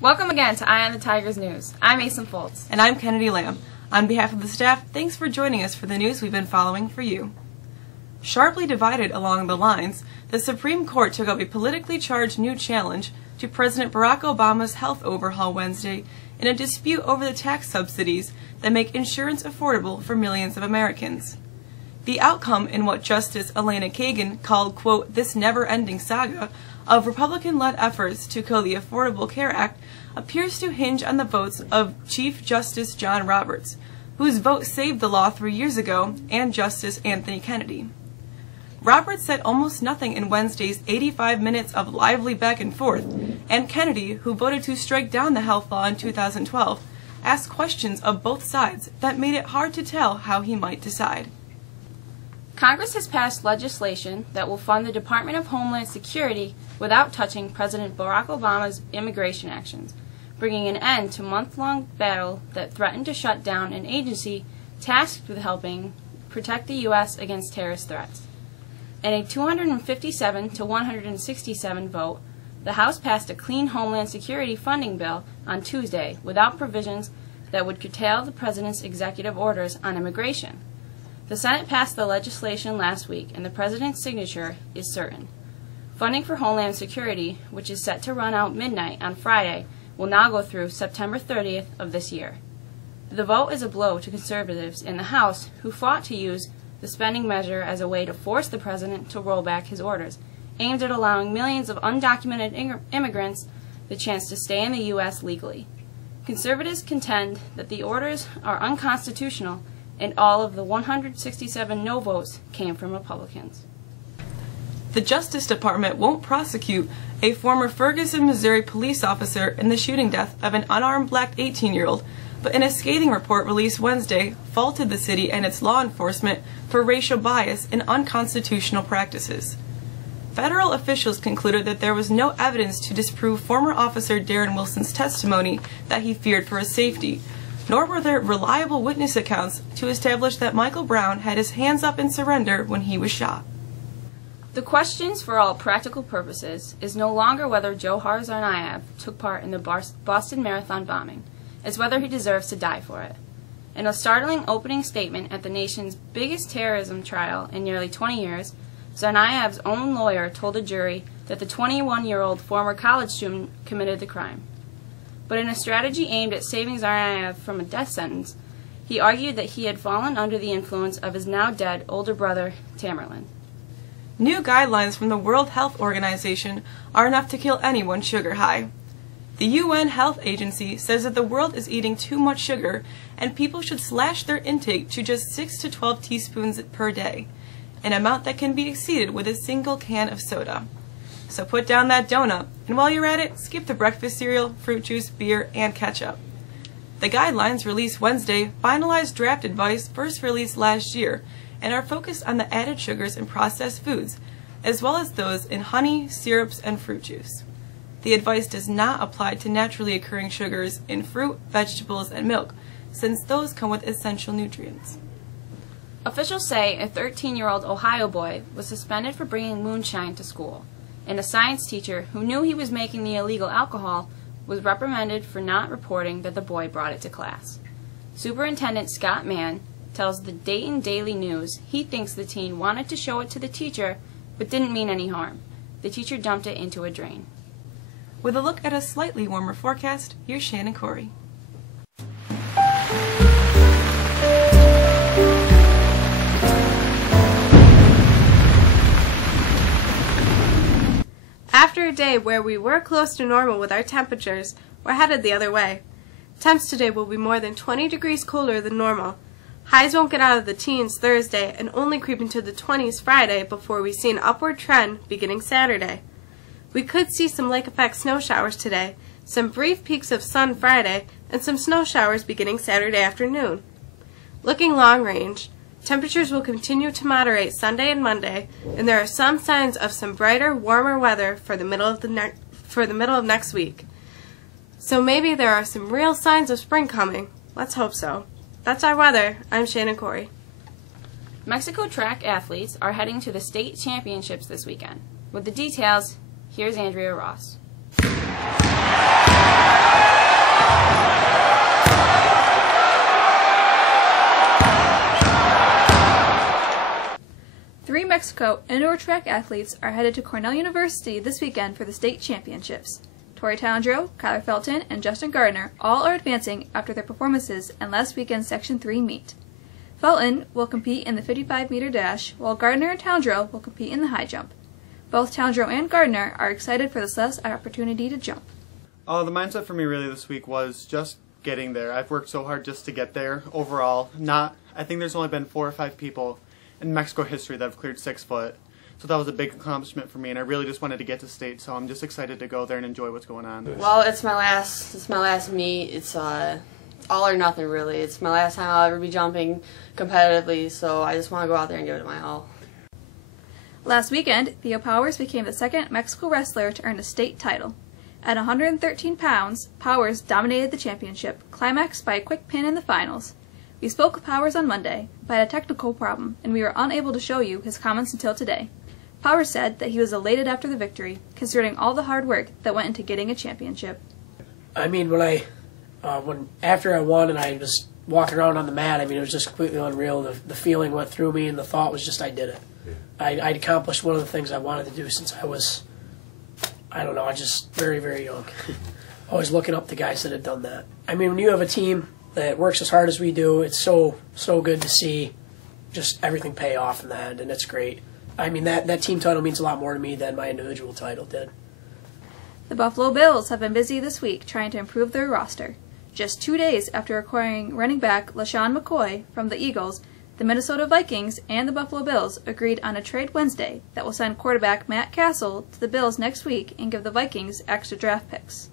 Welcome again to Eye on the Tigers News. I'm Mason Foltz. And I'm Kennedy Lamb. On behalf of the staff, thanks for joining us for the news we've been following for you. Sharply divided along the lines, the Supreme Court took up a politically charged new challenge to President Barack Obama's health overhaul Wednesday in a dispute over the tax subsidies that make insurance affordable for millions of Americans. The outcome in what Justice Elena Kagan called, quote, this never-ending saga of Republican-led efforts to kill the Affordable Care Act appears to hinge on the votes of Chief Justice John Roberts, whose vote saved the law 3 years ago, and Justice Anthony Kennedy. Roberts said almost nothing in Wednesday's 85 minutes of lively back and forth, and Kennedy, who voted to strike down the health law in 2012, asked questions of both sides that made it hard to tell how he might decide. Congress has passed legislation that will fund the Department of Homeland Security without touching President Barack Obama's immigration actions, bringing an end to a month-long battle that threatened to shut down an agency tasked with helping protect the U.S. against terrorist threats. In a 257 to 167 vote, the House passed a clean Homeland Security funding bill on Tuesday without provisions that would curtail the President's executive orders on immigration. The Senate passed the legislation last week, and the President's signature is certain. Funding for Homeland Security, which is set to run out midnight on Friday, will now go through September 30th of this year. The vote is a blow to conservatives in the House who fought to use the spending measure as a way to force the President to roll back his orders, aimed at allowing millions of undocumented immigrants the chance to stay in the U.S. legally. Conservatives contend that the orders are unconstitutional, and all of the 167 no votes came from Republicans. The Justice Department won't prosecute a former Ferguson, Missouri police officer in the shooting death of an unarmed black 18-year-old, but in a scathing report released Wednesday, faulted the city and its law enforcement for racial bias and unconstitutional practices. Federal officials concluded that there was no evidence to disprove former officer Darren Wilson's testimony that he feared for his safety, nor were there reliable witness accounts to establish that Michael Brown had his hands up in surrender when he was shot. The questions, for all practical purposes, is no longer whether Johar Tsarnaev took part in the Boston Marathon bombing. It's whether he deserves to die for it. In a startling opening statement at the nation's biggest terrorism trial in nearly 20 years, Tsarnaev's own lawyer told a jury that the 21-year-old former college student committed the crime. But in a strategy aimed at saving Tsarnaev from a death sentence, he argued that he had fallen under the influence of his now-dead older brother, Tamerlan. New guidelines from the World Health Organization are enough to kill anyone sugar high. The UN Health Agency says that the world is eating too much sugar and people should slash their intake to just 6 to 12 teaspoons per day, an amount that can be exceeded with a single can of soda. So put down that donut, and while you're at it, skip the breakfast cereal, fruit juice, beer, and ketchup. The guidelines released Wednesday finalized draft advice first released last year and are focused on the added sugars in processed foods, as well as those in honey, syrups, and fruit juice. The advice does not apply to naturally occurring sugars in fruit, vegetables, and milk, since those come with essential nutrients. Officials say a 13-year-old Ohio boy was suspended for bringing moonshine to school, and a science teacher who knew he was making the illegal alcohol was reprimanded for not reporting that the boy brought it to class. Superintendent Scott Mann tells the Dayton Daily News he thinks the teen wanted to show it to the teacher but didn't mean any harm. The teacher dumped it into a drain. With a look at a slightly warmer forecast, here's Shannon Corey. After a day where we were close to normal with our temperatures, we're headed the other way. Temps today will be more than 20 degrees cooler than normal. Highs won't get out of the teens Thursday and only creep into the 20s Friday before we see an upward trend beginning Saturday. We could see some lake-effect snow showers today, some brief peaks of sun Friday, and some snow showers beginning Saturday afternoon. Looking long range, temperatures will continue to moderate Sunday and Monday, and there are some signs of some brighter, warmer weather for the middle of next week. So maybe there are some real signs of spring coming. Let's hope so. That's our weather. I'm Shannon Corey. Mexico track athletes are heading to the state championships this weekend. With the details, here's Andrea Ross. Three Mexico indoor track athletes are headed to Cornell University this weekend for the state championships. Tori Talendro, Kyler Felton, and Justin Gardner all are advancing after their performances in last weekend's Section 3 meet. Felton will compete in the 55-meter dash, while Gardner and Talendro will compete in the high jump. Both Talendro and Gardner are excited for this last opportunity to jump. The mindset for me really this week was just getting there. I've worked so hard just to get there. Overall, I think there's only been 4 or 5 people in Mexico history that have cleared 6 foot. So that was a big accomplishment for me, and I really just wanted to get to state, so I'm just excited to go there and enjoy what's going on. Well, it's my last meet. It's all or nothing, really. It's my last time I'll ever be jumping competitively, so I just want to go out there and give it my all. Last weekend, Theo Powers became the second Mexico wrestler to earn a state title. At 113 pounds, Powers dominated the championship, climaxed by a quick pin in the finals. We spoke with Powers on Monday, but had a technical problem, and we were unable to show you his comments until today. Powers said that he was elated after the victory, considering all the hard work that went into getting a championship. I mean, after I won and I was walking around on the mat, I mean, it was just completely unreal. The feeling went through me, and the thought was just I did it. I'd accomplished one of the things I wanted to do since I was, just very, very young. Always looking up to guys that had done that. I mean, when you have a team that works as hard as we do, it's so good to see just everything pay off in the end, and it's great. I mean, that team title means a lot more to me than my individual title did. The Buffalo Bills have been busy this week trying to improve their roster. Just 2 days after acquiring running back LaShawn McCoy from the Eagles, the Minnesota Vikings and the Buffalo Bills agreed on a trade Wednesday that will send quarterback Matt Castle to the Bills next week and give the Vikings extra draft picks.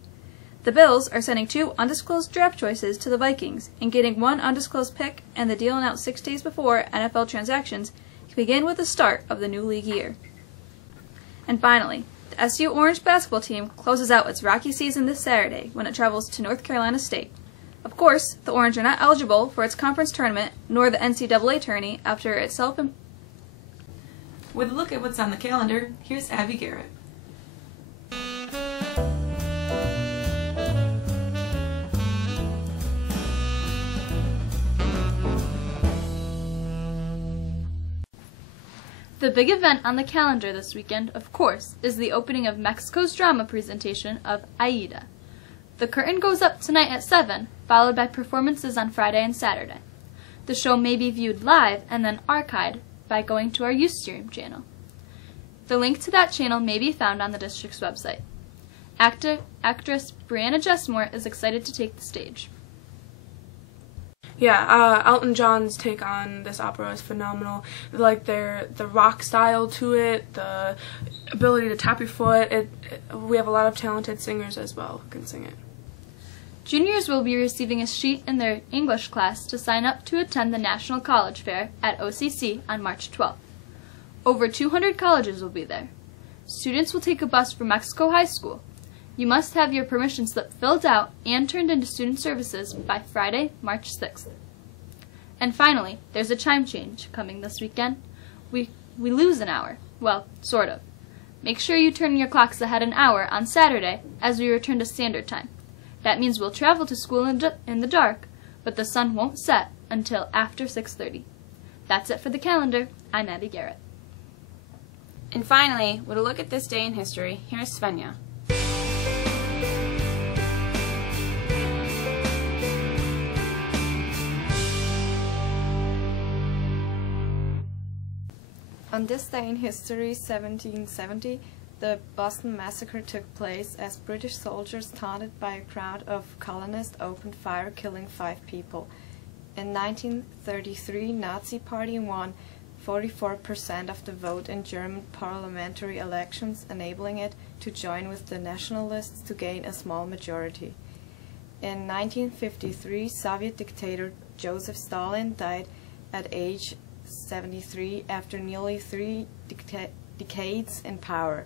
The Bills are sending 2 undisclosed draft choices to the Vikings and getting 1 undisclosed pick, and the deal announced 6 days before NFL transactions can begin with the start of the new league year. And finally, the SU Orange basketball team closes out its Rocky season this Saturday when it travels to North Carolina State. Of course, the Orange are not eligible for its conference tournament nor the NCAA tourney after its With a look at what's on the calendar, here's Abby Garrett. The big event on the calendar this weekend, of course, is the opening of Mexico's drama presentation of Aida. The curtain goes up tonight at 7, followed by performances on Friday and Saturday. The show may be viewed live and then archived by going to our Ustream channel. The link to that channel may be found on the district's website. Actress Brianna Jesmore is excited to take the stage. Yeah, Elton John's take on this opera is phenomenal. Like the rock style to it, the ability to tap your foot. We have a lot of talented singers as well who can sing it. Juniors will be receiving a sheet in their English class to sign up to attend the National College Fair at OCC on March 12th. Over 200 colleges will be there. Students will take a bus from Mexico High School. You must have your permission slip filled out and turned into student services by Friday, March 6th. And finally, there's a chime change coming this weekend. We lose an hour. Well, sort of. Make sure you turn your clocks ahead an hour on Saturday as we return to standard time. That means we'll travel to school in the dark, but the sun won't set until after 6:30. That's it for the calendar. I'm Abby Garrett. And finally, with a look at this day in history, here's Svenja. On this day in history, 1770, the Boston Massacre took place as British soldiers, taunted by a crowd of colonists, opened fire, killing 5 people. In 1933, Nazi Party won 44% of the vote in German parliamentary elections, enabling it to join with the nationalists to gain a small majority. In 1953, Soviet dictator Joseph Stalin died at age 73 after nearly 3 decades in power.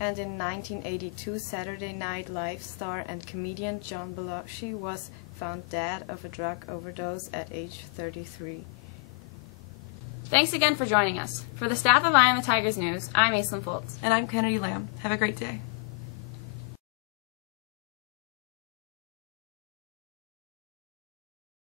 And in 1982, Saturday Night Live star and comedian John Belushi was found dead of a drug overdose at age 33. Thanks again for joining us. For the staff of Eye on the Tigers News, I'm Aislinn Foltz. And I'm Kennedy Lamb. Have a great day.